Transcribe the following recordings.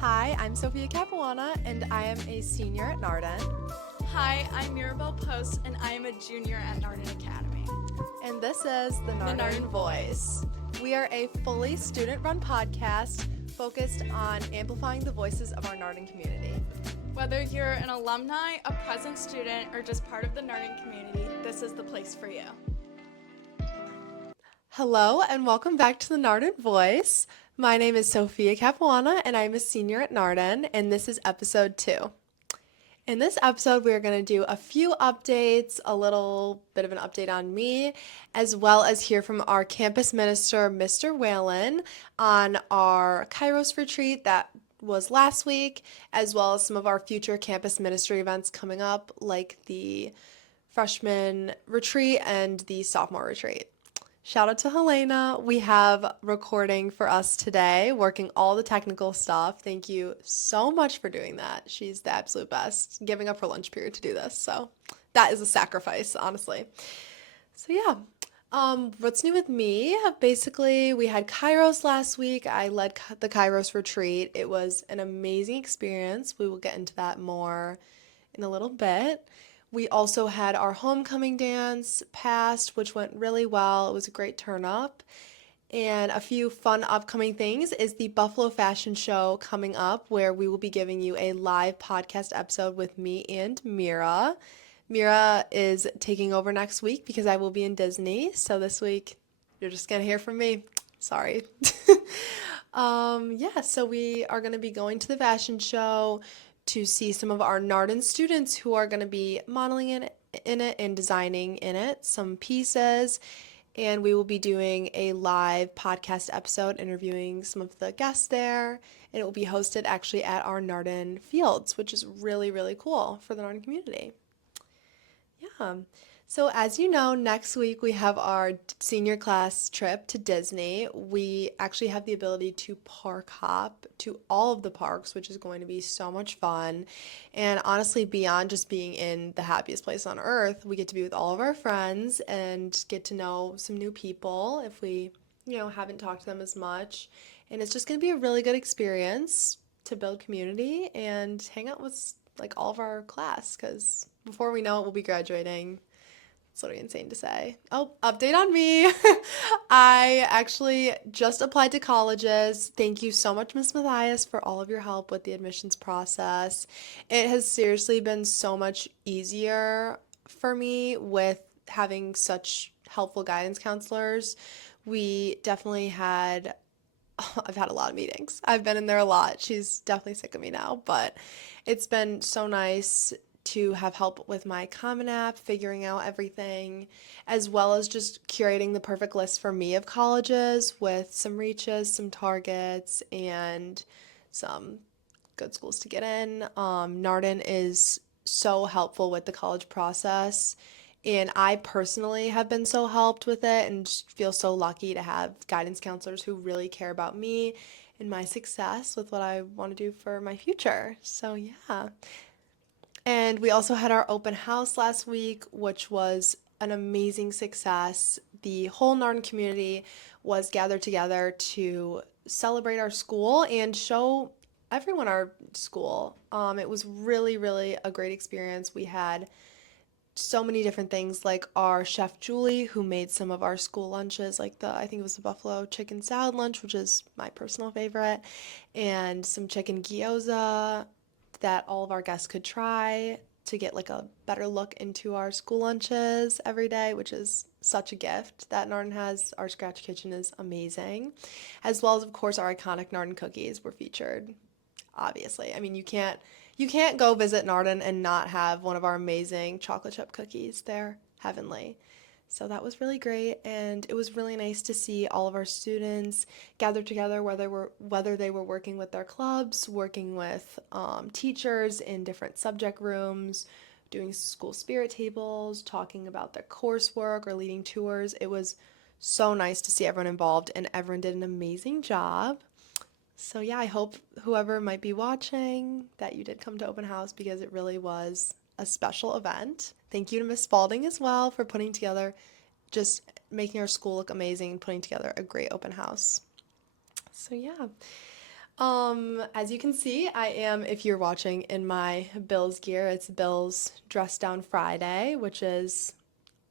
Hi, I'm Sophia Capuana, and I am a senior at Narden. Hi, I'm Mirabelle Post, and I am a junior at Narden Academy. And this is the Narden Voice. We are a fully student-run podcast focused on amplifying the voices of our Narden community. Whether you're an alumni, a present student, or just part of the Narden community, this is the place for you. Hello, and welcome back to the Narden Voice. My name is Sophia Capuana, and I'm a senior at Narden, and this is episode 2. In this episode, we're going to do a few updates, a little bit of an update on me, as well as hear from our campus minister, Mr. Whalen, on our Kairos retreat that was last week, as well as some of our future campus ministry events coming up, like the freshman retreat and the sophomore retreat. Shout out to Helena. We have recording for us today, working all the technical stuff. Thank you so much for doing that. She's the absolute best, giving up her lunch period to do this. So that is a sacrifice, honestly. So yeah, what's new with me? Basically, we had Kairos last week. I led the Kairos retreat. It was an amazing experience. We will get into that more in a little bit. We also had our homecoming dance passed, which went really well. It was a great turn up. And a few fun upcoming things is the Buffalo Fashion Show coming up, where we will be giving you a live podcast episode with me and Mira. Mira is taking over next week because I will be in Disney. So this week, you're just going to hear from me. Sorry. So we are going to be going to the fashion show to see some of our Narden students who are going to be modeling in it and designing in it some pieces. And we will be doing a live podcast episode interviewing some of the guests there. And it will be hosted actually at our Narden Fields, which is really, really cool for the Narden community. Yeah. So as you know, next week we have our senior class trip to Disney. We actually have the ability to park hop to all of the parks, which is going to be so much fun. And honestly, beyond just being in the happiest place on earth, we get to be with all of our friends and get to know some new people if we, haven't talked to them as much. And it's just going to be a really good experience to build community and hang out with like all of our class, because before we know it, we'll be graduating. It's literally insane to say. Oh, update on me. I actually just applied to colleges. Thank you so much, Miss Matthias, for all of your help with the admissions process. It has seriously been so much easier for me with having such helpful guidance counselors. We definitely had I've had a lot of meetings. I've been in there a lot. She's definitely sick of me now, but it's been so nice to have help with my Common App, figuring out everything, as well as just curating the perfect list for me of colleges with some reaches, some targets, and some good schools to get in. Narden is so helpful with the college process. And I personally have been so helped with it and just feel so lucky to have guidance counselors who really care about me and my success with what I want to do for my future. So, yeah. And we also had our open house last week, which was an amazing success. The whole Narden community was gathered together to celebrate our school and show everyone our school. It was really, really a great experience. We had so many different things, like our chef Julie, who made some of our school lunches, like I think it was the buffalo chicken salad lunch, which is my personal favorite, and some chicken gyoza that all of our guests could try to get like a better look into our school lunches every day, which is such a gift that Narden has. Our scratch kitchen is amazing, as well as of course our iconic Narden cookies were featured. Obviously, I mean you can't go visit Narden and not have one of our amazing chocolate chip cookies. They're heavenly. So that was really great, and it was really nice to see all of our students gather together, whether they were working with their clubs, working with teachers in different subject rooms, doing school spirit tables, talking about their coursework, or leading tours. It was so nice to see everyone involved, and everyone did an amazing job. So yeah, I hope whoever might be watching that you did come to open house, because it really was a special event. Thank you to Miss Spalding as well for putting together, just making our school look amazing and putting together a great open house. So yeah. As you can see, I am, if you're watching, in my Bills gear. It's Bills Dress Down Friday, which is,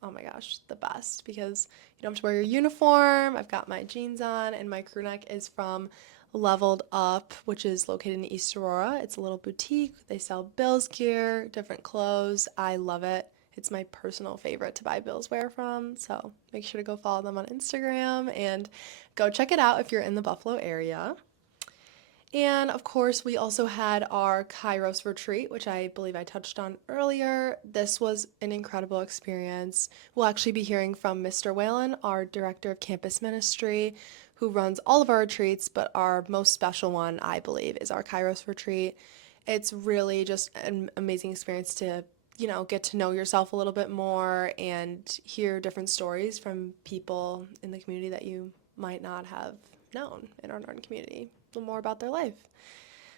oh my gosh, the best because you don't have to wear your uniform. I've got my jeans on, and my crew neck is from Leveled Up, which is located in East Aurora. It's a little boutique. They sell Bills gear, different clothes. I love it. It's my personal favorite to buy Bills wear from. So make sure to go follow them on Instagram and go check it out if you're in the Buffalo area. And of course, we also had our Kairos retreat, which I believe I touched on earlier. This was an incredible experience. We'll actually be hearing from Mr. Whalen, our director of campus ministry, who runs all of our retreats, but our most special one, I believe, is our Kairos retreat. It's really just an amazing experience to, get to know yourself a little bit more and hear different stories from people in the community that you might not have known in our Norton community, a little more about their life.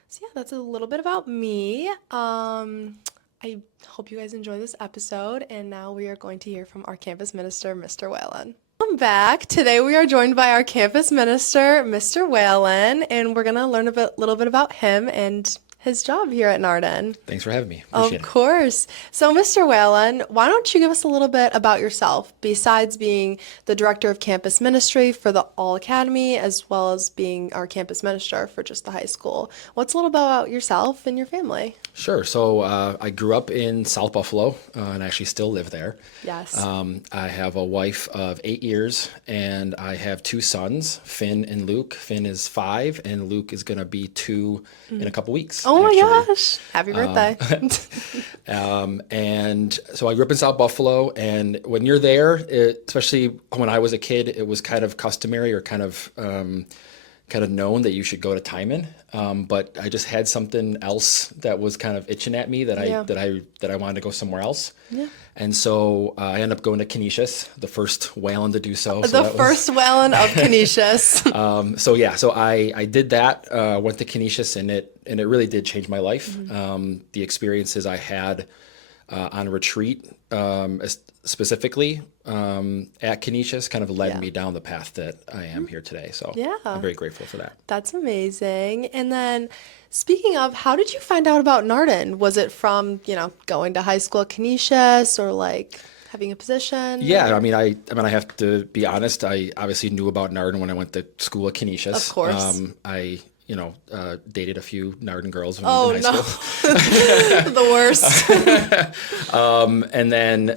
So yeah, that's a little bit about me. I hope you guys enjoy this episode, and now we are going to hear from our campus minister, Mr. Whalen. Welcome back. Today we are joined by our campus minister, Mr. Whalen, and we're gonna learn a little bit about him and his job here at Narden. Thanks for having me. Appreciate Of course. So, Mr. Whalen, why don't you give us a little bit about yourself, besides being the director of campus ministry for the All Academy, as well as being our campus minister for just the high school? What's a little bit about yourself and your family? Sure. So I grew up in South Buffalo and actually still live there. Yes. I have a wife of 8 years and I have two sons, Finn and Luke. Finn is 5 and Luke is going to be 2 in a couple weeks. Oh my actually. gosh. Happy birthday. And so I grew up in South Buffalo, and when you're there, especially when I was a kid, it was kind of customary or kind of known that you should go to Timon. But I just had something else that was kind of itching at me that I wanted to go somewhere else. Yeah. And so I ended up going to Canisius, the first Whalen to do so. The first Whalen of Canisius. So I did that, went to Canisius, and it really did change my life. The experiences I had on retreat, specifically at Canisius, kind of led me down the path that I am here today. So I'm very grateful for that. That's amazing. And then speaking of, how did you find out about Narden? Was it from, going to high school at Canisius or like having a position? Yeah, I mean, I have to be honest. I obviously knew about Narden when I went to school at Canisius. Of course. I dated a few Narden girls in Oh, high no. school. The worst. And then,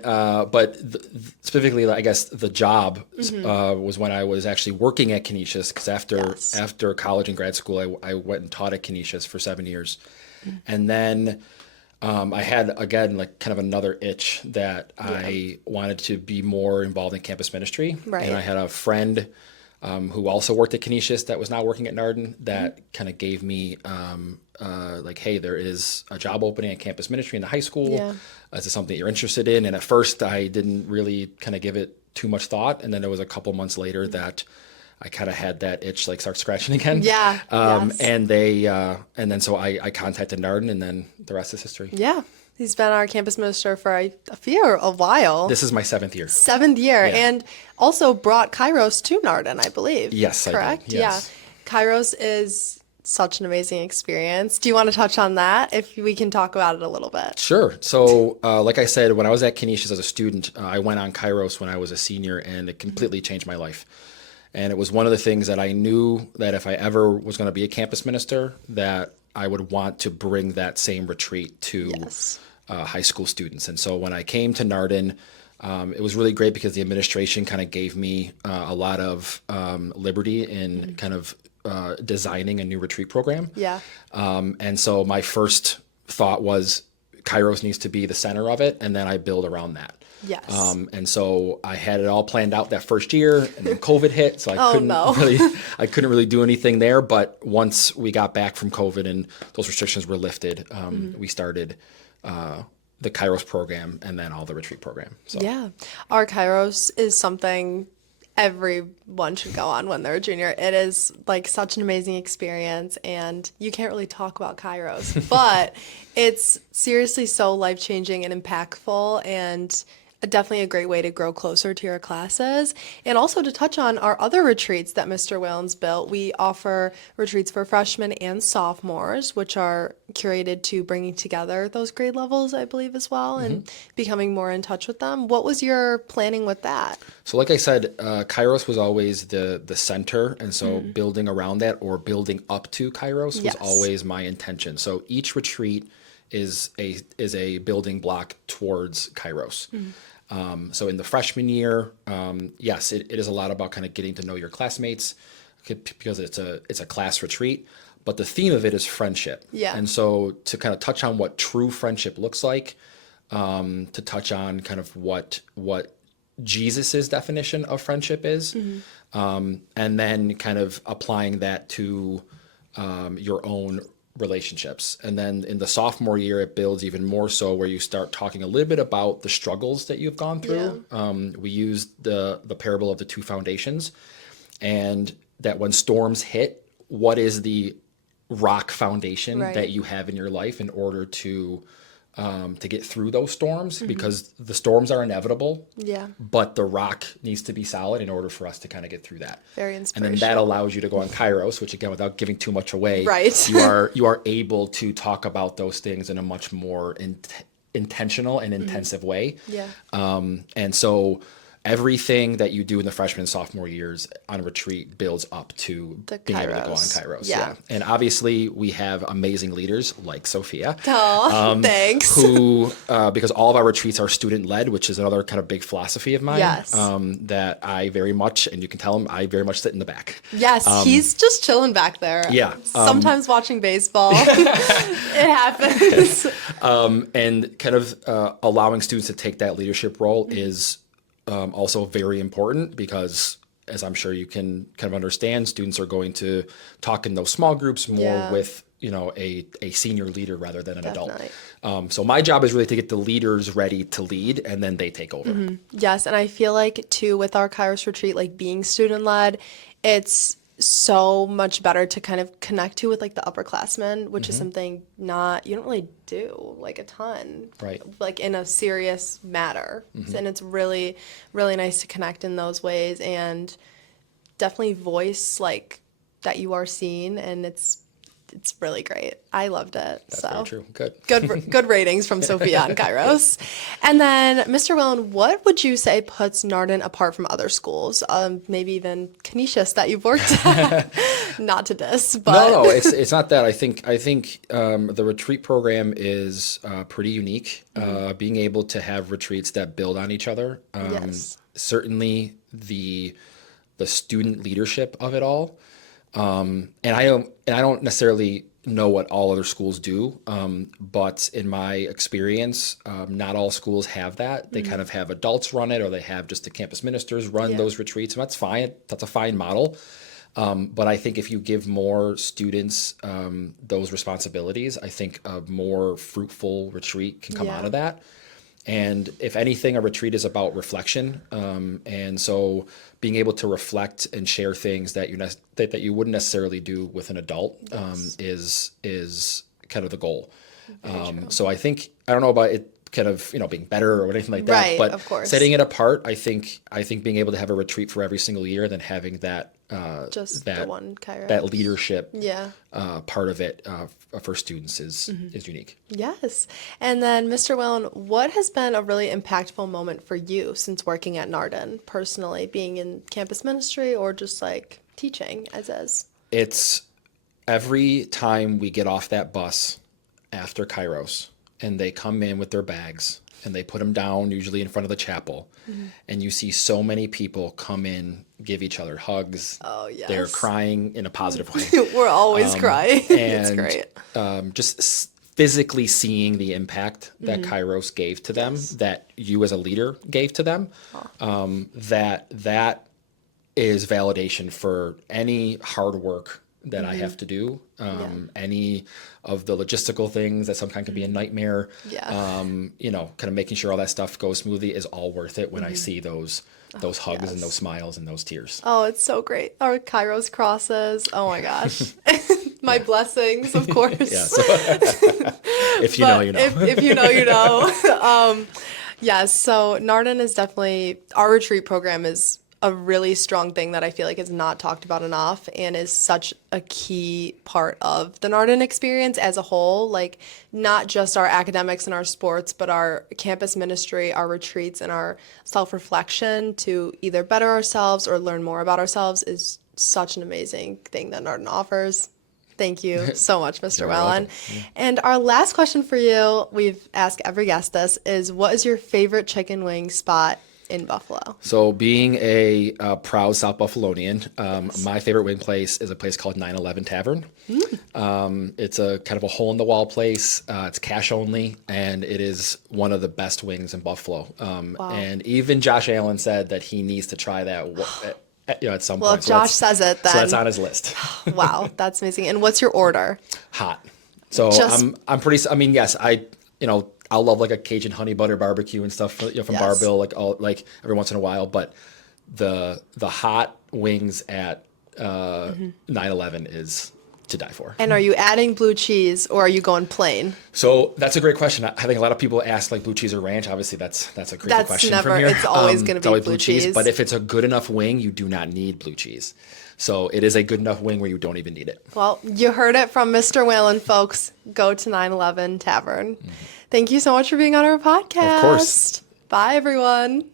specifically, I guess the job was when I was actually working at Canisius, because after college and grad school, I went and taught at Canisius for 7 years. And then I had, again, like kind of another itch that I wanted to be more involved in campus ministry. Right. And I had a friend who also worked at Canisius that was not working at Narden that kind of gave me like, hey, there is a job opening at campus ministry in the high school. Yeah. Is this something you're interested in? And at first I didn't really kind of give it too much thought. And then it was a couple months later that I kind of had that itch like start scratching again. Yeah. Yes. And then so I contacted Narden, and then the rest is history. Yeah. He's been our campus minister for a while. This is my 7th year. 7th year. Yeah. And also brought Kairos to Narden, I believe. Yes, correct? I did. Yes. Yeah. Kairos is such an amazing experience. Do you want to touch on that? If we can talk about it a little bit. Sure. So, like I said, when I was at Canisius as a student, I went on Kairos when I was a senior, and it completely changed my life. And it was one of the things that I knew that if I ever was going to be a campus minister, that I would want to bring that same retreat to high school students. And so when I came to Narden, it was really great because the administration kind of gave me a lot of liberty in kind of designing a new retreat program. Yeah. And so my first thought was Kairos needs to be the center of it, and then I build around that. Yes. And so I had it all planned out that first year, and then COVID hit, so I couldn't really do anything there. But once we got back from COVID and those restrictions were lifted, we started the Kairos program and then all the retreat program. So. Yeah. Our Kairos is something everyone should go on when they're a junior. It is like such an amazing experience, and you can't really talk about Kairos, but it's seriously so life-changing and impactful. And definitely a great way to grow closer to your classes. And also to touch on our other retreats that Mr. Whalen's built, we offer retreats for freshmen and sophomores, which are curated to bringing together those grade levels, I believe, as well, and becoming more in touch with them. What was your planning with that? So like I said, Kairos was always the center, and so building around that or building up to Kairos was Yes. always my intention. So each retreat is a building block towards Kairos. So in the freshman year, yes, it is a lot about kind of getting to know your classmates because it's a class retreat, but the theme of it is friendship. Yeah. And so to kind of touch on what true friendship looks like, to touch on kind of what Jesus's definition of friendship is, and then kind of applying that to your own relationships. And then in the sophomore year, it builds even more so where you start talking a little bit about the struggles that you've gone through. We used the parable of the two foundations, and that when storms hit, what is the rock foundation Right. that you have in your life in order to get through those storms, because the storms are inevitable, Yeah, but the rock needs to be solid in order for us to kind of get through that. very And inspirational. then that allows you to go on Kairos, which again, without giving too much away, Right. you are able to talk about those things in a much more intentional and intensive way. Yeah. And so everything that you do in the freshman and sophomore years on retreat builds up to The being able to go on Kairos. Kairos. Yeah. And obviously we have amazing leaders like Sophia. Oh, thanks. Who, because all of our retreats are student led, which is another kind of big philosophy of mine. Yes. That I very much, and you can tell him, I very much sit in the back. Yes, he's just chilling back there. Yeah, Sometimes watching baseball. It happens. And kind of allowing students to take that leadership role is also very important because, as I'm sure you can kind of understand, students are going to talk in those small groups more Yeah. with, a senior leader rather than an Definitely. adult. So my job is really to get the leaders ready to lead, and then they take over. Yes, and I feel like too with our Kairos retreat, like being student led, it's so much better to kind of connect to with like the upperclassmen, which is something you don't really do like a ton, Right. like in a serious matter. And it's really, really nice to connect in those ways and definitely voice like that you are seen, and it's really great. I loved it. That's so very true. Good. good ratings from Sophia on Kairos. And then, Mr. Whalen, what would you say puts Narden apart from other schools? Maybe even Canisius that you've worked at. Not to diss, but No, it's not that. I think the retreat program is pretty unique. Being able to have retreats that build on each other. Yes. Certainly the student leadership of it all. And I don't necessarily know what all other schools do, but in my experience, not all schools have that. They kind of have adults run it, or they have just the campus ministers run Yeah. those retreats, and that's fine. That's a fine model. But I think if you give more students those responsibilities, I think a more fruitful retreat can come Yeah. out of that. And if anything, a retreat is about reflection. And so being able to reflect and share things that you wouldn't necessarily do with an adult is kind of the goal. So I don't know about it kind of, being better or anything like that, Right, but of course. setting it apart, I think being able to have a retreat for every single year, then having that, just that, the one Kairos. that leadership Yeah. part of it for students is unique. Yes. And then, Mr. Whalen, what has been a really impactful moment for you since working at Narden personally, being in campus ministry or just like teaching as is? It's every time we get off that bus after Kairos and they come in with their bags and they put them down, usually in front of the chapel, and you see so many people come in, give each other hugs. Oh, yes. They're crying in a positive way. We're always crying. It's And great. just physically seeing the impact that Kairos gave to them, that you as a leader gave to them, that is validation for any hard work that I have to do. Any of the logistical things that sometimes can be a nightmare. Yeah. Kind of making sure all that stuff goes smoothly is all worth it when I see those hugs and those smiles and those tears. Oh, it's so great. Our Kairos crosses. Oh my gosh. My blessings, of course. Yeah. So if you know, you know. If you know, you know. Yes, so Narden is definitely, our retreat program is a really strong thing that I feel like is not talked about enough and is such a key part of the Narden experience as a whole. Like, not just our academics and our sports, but our campus ministry, our retreats, and our self reflection to either better ourselves or learn more about ourselves is such an amazing thing that Narden offers. Thank you so much, Mr. Whalen. And our last question for you, we've asked every guest this, is what is your favorite chicken wing spot in Buffalo? So being a proud South Buffalonian, my favorite wing place is a place called 911 Tavern. It's a kind of a hole-in-the-wall place. It's cash only, and it is one of the best wings in Buffalo. And even Josh Allen said that he needs to try that at some Well, point. if Josh says it, then So that's on his list. wow, that's amazing. And what's your order? Hot. So Just- I'm pretty. I mean, yes, I'll love like a Cajun honey butter barbecue and stuff from Yes. Bar Bill, like every once in a while. But the hot wings at 911 is to die for. And are you adding blue cheese or are you going plain? So that's a great question. I think a lot of people ask like blue cheese or ranch. Obviously, that's a crazy That's question never- from here. it's always gonna it's be always blue cheese. But if it's a good enough wing, you do not need blue cheese. So it is a good enough wing where you don't even need it. Well, you heard it from Mr. Whalen, folks. Go to 911 Tavern. Thank you so much for being on our podcast. Of course. Bye, everyone.